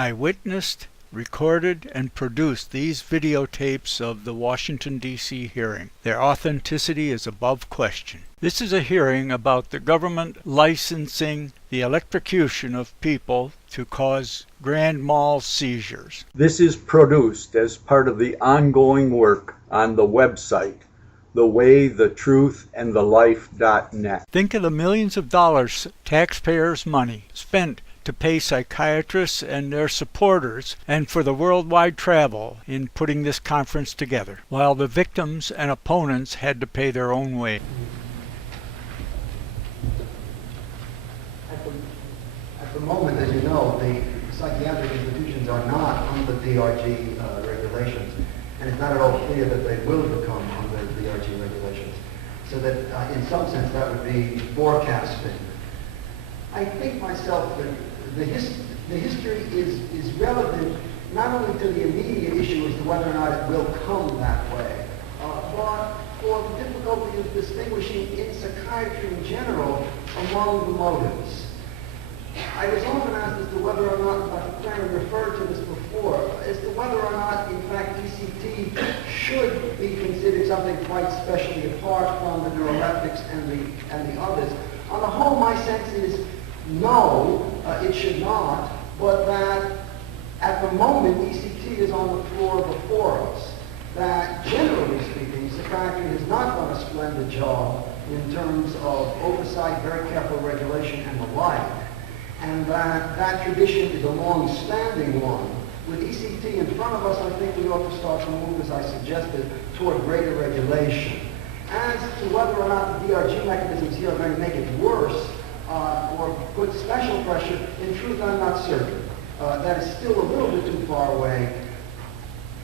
I witnessed, recorded, and produced these videotapes of the Washington, D.C. hearing. Their authenticity is above question. This is a hearing about the government licensing the electrocution of people to cause grand mal seizures. This is produced as part of the ongoing work on the website, thewaythetruthandthelife.net. Think of the millions of dollars, taxpayers' money, spent to pay psychiatrists and their supporters and for the worldwide travel in putting this conference together, while the victims and opponents had to pay their own way. At the moment, as you know, the psychiatric institutions are not under DRG regulations, and it's not at all clear that they will become under DRG regulations. So that, in some sense, that would be forecasting. I think myself that the history is relevant not only to the immediate issue as to whether or not it will come that way, but for the difficulty of distinguishing in psychiatry in general among the motives. I was often asked as to whether or not, Dr. Kramer referred to this before, as to whether or not, in fact, ECT should be considered something quite specially apart from the neuroleptics and the others. On the whole, my sense is no, it should not, but that at the moment ECT is on the floor before us. That generally speaking, psychiatry has not done a splendid job in terms of oversight, very careful regulation, and the like, and that tradition is a long-standing one. With ECT in front of us, I think we ought to start to move, as I suggested, toward greater regulation. As to whether or not the DRG mechanisms here are going to make it worse, or put special pressure, in truth, I'm not certain. That is still a little bit too far away.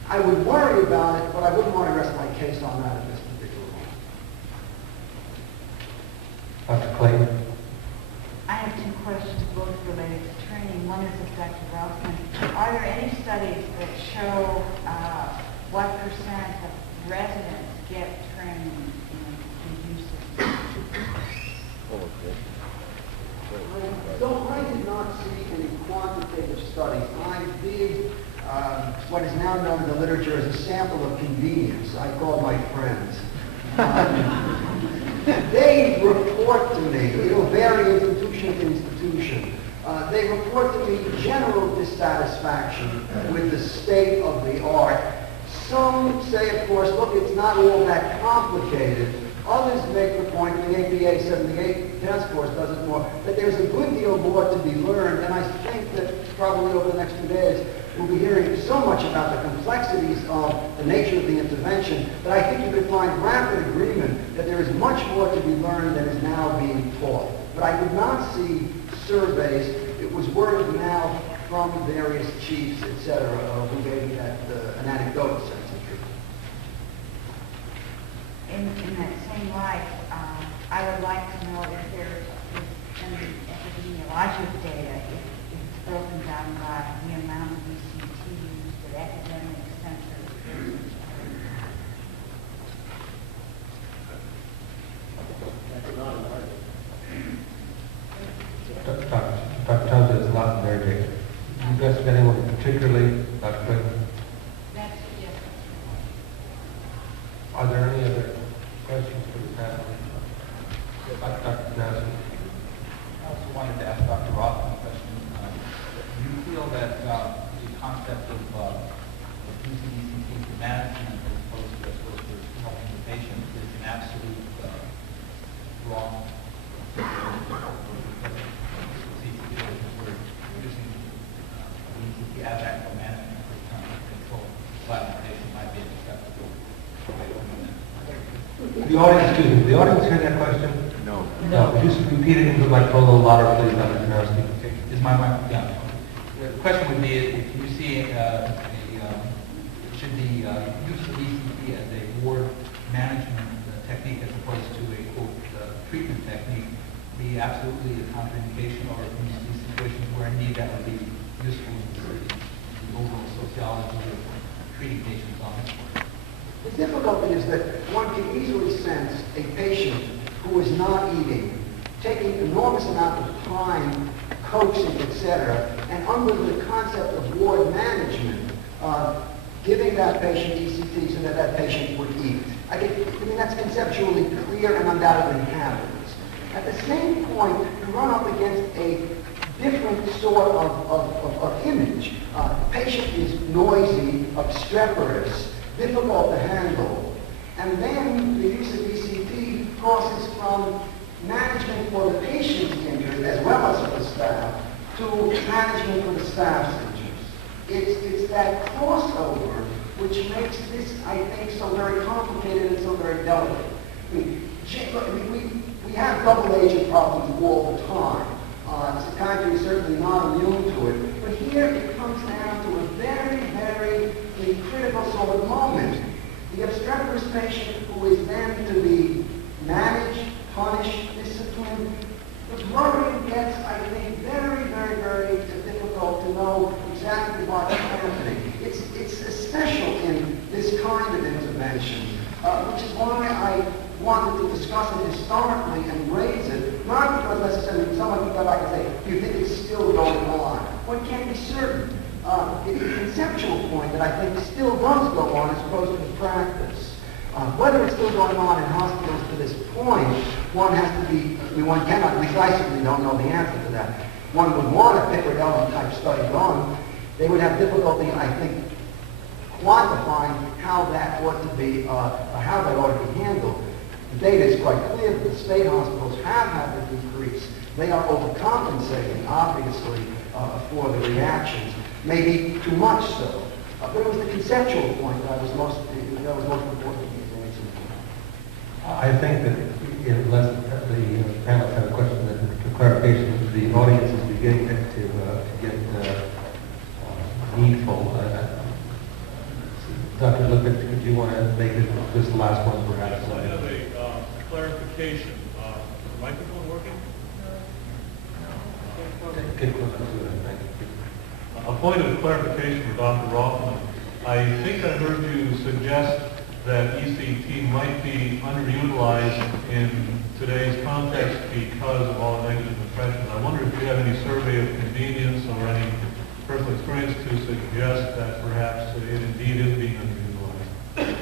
I would worry about it, but I wouldn't want to rest my case on that at this particular moment. Dr. Clayton? I have two questions, both related to training. One is of Dr. Ralston. Are there any studies that show what percent of residents get training in the use of So I did not see any quantitative studies. I did what is now known in the literature as a sample of convenience. I called my friends. They report to me, it will vary institution to institution, they report to me general dissatisfaction with the state of the art. Some say, of course, look, it's not all that complicated. Others make the point, the APA 78 task force does it more, that there's a good deal more to be learned, and I think that probably over the next 2 days we'll be hearing so much about the complexities of the nature of the intervention that I think you could find rapid agreement that there is much more to be learned than is now being taught. But I did not see surveys. It was word of mouth from various chiefs, etc., who gave me that, an anecdotal sense of truth. In that same light, I would like to know if there is any epidemiologic data, if it's broken down by the amount of ECT used at academic centers. That's not an argument. Dr. Townsend is not in their data. You guys got anyone particularly, Dr. Clayton? That's it, yes. Are there any other questions for the panel? Dr. Nelson? I also wanted to ask Dr. Roth a question. Do you feel that the concept of using ECT for management as opposed to helping the patient is an absolute wrong? We're using ECT as actual management for control. But the patient might be acceptable. The audience hear that question? No. No. Just repeat it into the microphone a little louder, please, Dr. Janowski. Is my mic? Yeah. The question would be, if you see should the use of ECT as a ward management technique as opposed to a quote treatment technique be absolutely a contraindication, or in these situations where indeed that would be useful in the overall sociology of treating patients on this point? The difficulty is that one can easily sense a patient who is not eating, taking enormous amount of time, coaxing, etc., and under the concept of toward management, giving that patient ECT so that that patient would eat. I mean, that's conceptually clear and undoubtedly happens. At the same point, you run up against a different sort of image. The patient is noisy, obstreperous, difficult to handle. And then the use of ECT crosses from management for the patient's interest as well as for the staff to management for the staff's interest. It's that crossover which makes this, I think, so very complicated and so very delicate. I mean, we have double agent problems all the time. Psychiatry is certainly not immune to it. But here it comes down to a very, very critical sort of moment. The obstreperous patient who is then to be managed, punished, disciplined, the blurring gets, I think, very, very, very difficult to know exactly what's happening. It's essential in this kind of intervention, which is why I wanted to discuss it historically and raise it, not because necessarily someone could go back and say, do you think it's still going on? One can't be certain. It's a conceptual point that I think still does go on as opposed to the practice. Whether it's still going on in hospitals to this point, one has to be, I mean, one cannot, decisively don't know the answer to that. One would want a Pickard-Ellen type study done. They would have difficulty, I think, quantifying how that ought to be, how that ought to be handled. The data is quite clear that the state hospitals have had a decrease. They are overcompensating, obviously, for the reactions, maybe too much so. But it was the conceptual point that was most important to me. I think that unless the panel had a question, that the clarification, the audience is beginning to get needful. Dr. Lippitt, do you want to make this last one perhaps? I have a clarification. Is the microphone working? Get closer to it, thank you. A point of clarification for Dr. Rothman. I think I heard you suggest that ECT might be underutilized in today's context because of all the negative impressions. I wonder if you have any survey of convenience or any personal experience to suggest that perhaps it indeed is being underutilized.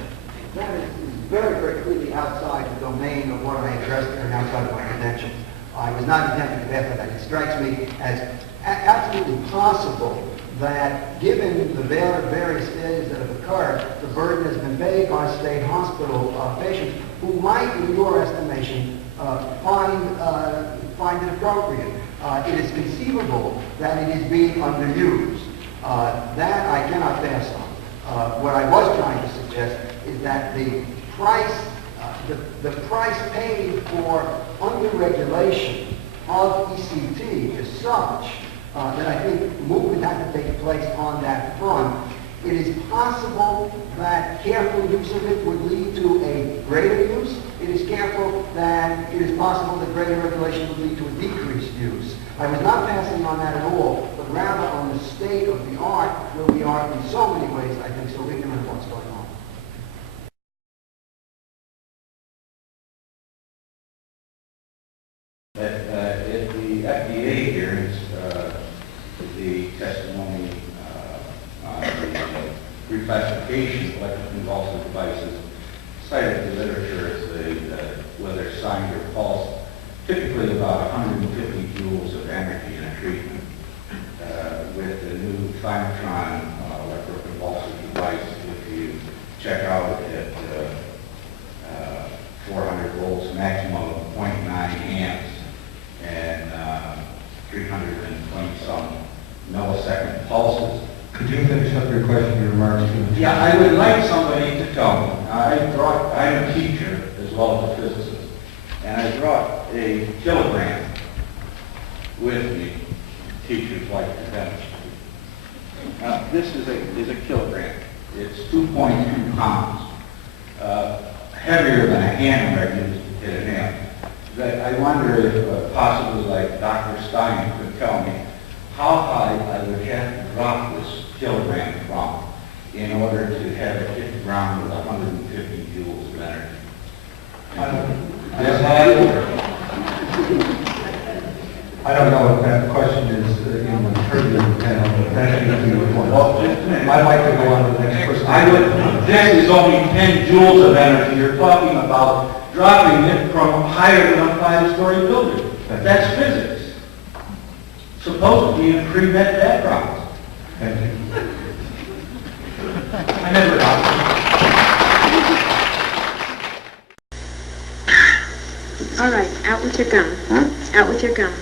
That is very, very clearly outside the domain of what I addressed and outside of my credentials. I was not intending to answer that. It strikes me as absolutely possible that given the various failures that have occurred, the burden has been paid by state hospital patients who might, in your estimation, find it appropriate. It is conceivable that it is being underused. That I cannot pass on. What I was trying to suggest is that the price paid for under-regulation of ECT is such that I think movement has to take place on that front. It is possible that careful use of it would lead to a greater use. It is possible that greater regulation would lead to a decreased use. I was not passing on that at all, but rather on the state of the art, where we are in so many ways, I think, so ignorant of what's going on. At the FDA hearings, the testimony on the reclassification of electroconvulsive devices cited the literature as whether signed or false, typically about 150 joules of energy in a treatment. With the new Thymatron electroconvulsive device, if you check out at 400 volts, maximum of 0.9 amps, and 320 some millisecond pulses. Could you finish up your question, your remarks? Yeah, I would like somebody to tell me. I'm a teacher as well as a physicist, and I brought a kilogram with me. Teachers like to demonstrate. Now, this is a kilogram. It's 2.2 pounds. Heavier than a hammer used to hit an amp. I wonder if possibly like Dr. Stein could tell me how high I would have to drop this kilogram from in order to have it hit the ground with 150 joules of energy. I don't know if that question is in the purview of the panel, but that should be the point. Well, just a minute. I'd like to go on to the next person. I would, this is only 10 joules of energy. You're talking about dropping it from higher than a 5-story building. That's physics. Supposedly in pre-med backgrounds. Thank you. I never got All right, out with your gun. Out with your gun.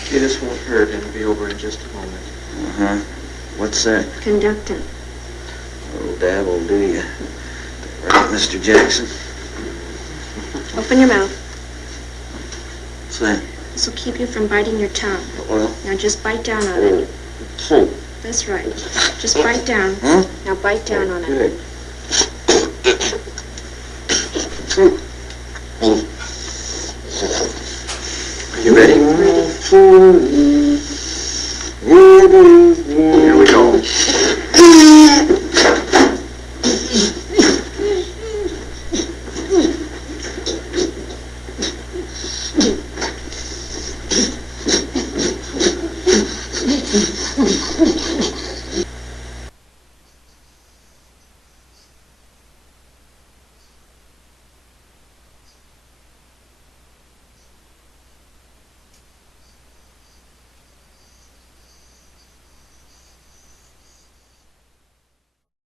Okay, this won't hurt. It'll be over in just a moment. Uh-huh. What's that? Conductant. Oh, dabble, do you? Right, Mr. Jackson? Open your mouth. What's that? This will keep you from biting your tongue. Well, Now just bite down on it. oh, That's right. Just bite down. huh? Now bite down on it. Good. Are you ready? Here we go.